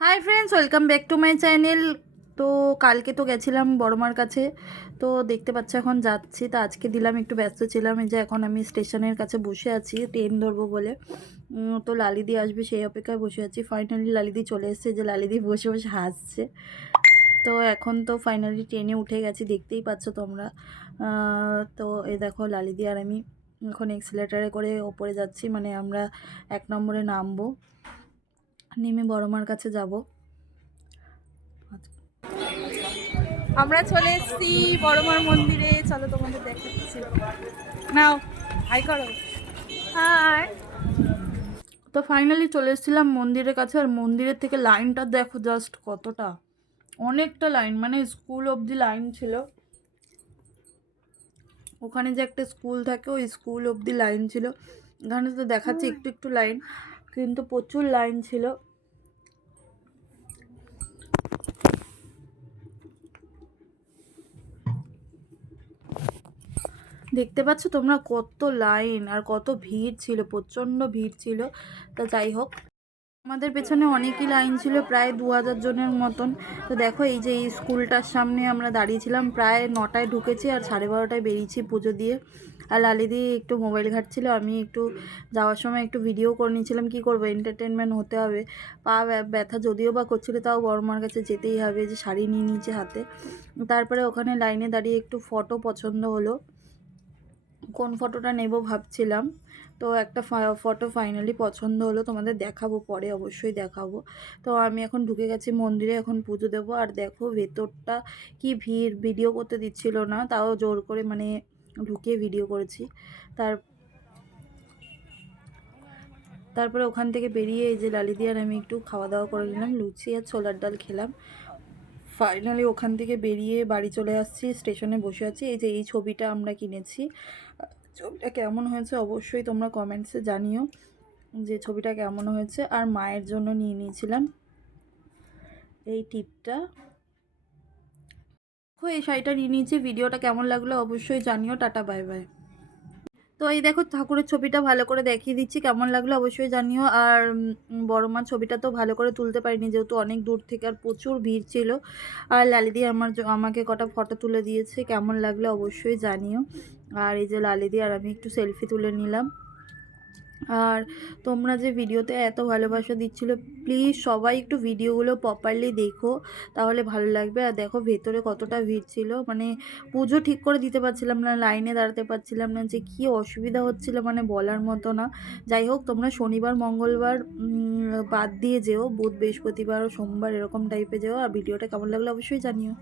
Hi friends, welcome back to my channel. তো কালকে তো গেছিলাম বড়মার কাছে, তো দেখতে পাচ্ছ এখন যাচ্ছি। তো আজকে দিলাম একটু ব্যস্ত ছিলাম, এই যে এখন আমি স্টেশনের কাছে বসে আছি ট্রেন ধরবো বলে। তো লালিদি আসবে সেই অপেক্ষায় বসে আছি। ফাইনালি লালিদি চলে এসছে, যে লালিদি বসে বসে হাসছে। তো এখন তো ফাইনালি ট্রেনে উঠে গেছি, দেখতেই পাচ্ছ তোমরা। তো এই দেখো লালিদি আর আমি এখন এক্সিলেটারে করে ওপরে যাচ্ছি, মানে আমরা 1 নম্বরে নামবো, নেমে বড়মার কাছে যাব। আমরা চলে এসেছি বড়মার মন্দিরে, চলো তোমাদের দেখাচ্ছি। নাও হাই করো। হাই। তো ফাইনালি চলে এসেছিলাম মন্দিরের কাছে, আর মন্দিরের থেকে লাইনটা দেখো জাস্ট কতটা, অনেকটা লাইন, মানে স্কুল অবধি লাইন ছিল। ওখানে যে একটা স্কুল থাকে ওই স্কুল অবধি লাইন ছিল। এখানে তো দেখাচ্ছে একটু একটু লাইন, কিন্তু প্রচুর লাইন ছিল। দেখতে পাচ্ছ তোমরা কত লাইন আর কত ভিড় ছিল, প্রচণ্ড ভিড় ছিল। তো যাই হোক, আমাদের পেছনে অনেকই লাইন ছিল, প্রায় 2000 জনের মতন। তো দেখো এই যে এই স্কুলটার সামনে আমরা দাঁড়িয়েছিলাম, প্রায় 9টায় ঢুকেছি আর 12:30টায় বেরিয়েছি পুজো দিয়ে। আর লালিদি একটু মোবাইল ঘাটছিল, আমি একটু যাওয়ার সময় একটু ভিডিও করে নিয়েছিলাম। কী করবো, এন্টারটেনমেন্ট হতে হবে। পা ব্যথা যদিও বা করছিল, তাও বড়মার কাছে যেতেই হবে, যে শাড়ি নিয়ে নিয়েছে হাতে। তারপরে ওখানে লাইনে দাঁড়িয়ে একটু ফটো পছন্দ হলো, কোন ফটোটা নেব ভাবছিলাম। তো একটা ফটো ফাইনালি পছন্দ হলো, তোমাদের দেখাবো পরে, অবশ্যই দেখাবো। তো আমি এখন ঢুকে গেছি মন্দিরে, এখন পুজো দেবো। আর দেখো ভেতরটা কি ভিড়, ভিডিও করতে দিচ্ছিল না, তাও জোর করে মানে ঢুকিয়ে ভিডিও করেছি। তার তারপরে ওখান থেকে বেরিয়ে এই যে লালিদি আর আমি একটু খাওয়া দাওয়া করে নিলাম, লুচি আর ছোলার ডাল খেলাম। ফাইনালি ওখান থেকে বেরিয়ে বাড়ি চলে আসছি, স্টেশনে বসে আছি। এই যে এই ছবিটা আমরা কিনেছি, ছবিটা কেমন হয়েছে অবশ্যই তোমরা কমেন্টসে জানিও, যে ছবিটা কেমন হয়েছে। আর মায়ের জন্য নিয়ে নিয়েছিলাম এই টিপটা। এই শাড়িটা নিয়ে নিয়েছি। ভিডিওটা কেমন লাগলো অবশ্যই জানিও। Tata, bye bye. তো এই দেখো ঠাকুরের ছবিটা ভালো করে দেখিয়ে দিচ্ছি, কেমন লাগলো অবশ্যই জানিও। আর বড়মার ছবিটা তো ভালো করে তুলতে পারিনি, যেহেতু অনেক দূর থেকে আর প্রচুর ভিড় ছিল। আর লালিদি আমাকে কটা ফটো তুলে দিয়েছে, কেমন লাগলো অবশ্যই জানিও। আর এই যে লালিদি আর আমি একটু সেলফি তুলে নিলাম। আর তোমরা যে ভিডিওতে এত ভালোবাসা দিচ্ছিলো, প্লিজ সবাই একটু ভিডিওগুলো প্রপারলি দেখো, তাহলে ভালো লাগবে। আর দেখো ভেতরে কতটা ভিড় ছিল, মানে পুজো ঠিক করে দিতে পারছিলাম না, লাইনে দাঁড়াতে পারছিলাম না, যে কী অসুবিধা হচ্ছিল মানে বলার মতো না। যাই হোক, তোমরা শনিবার মঙ্গলবার বাদ দিয়ে যেও, বুধ বৃহস্পতিবার ও সোমবার এরকম টাইপে যেও। আর ভিডিওটা কেমন লাগলো অবশ্যই জানিও।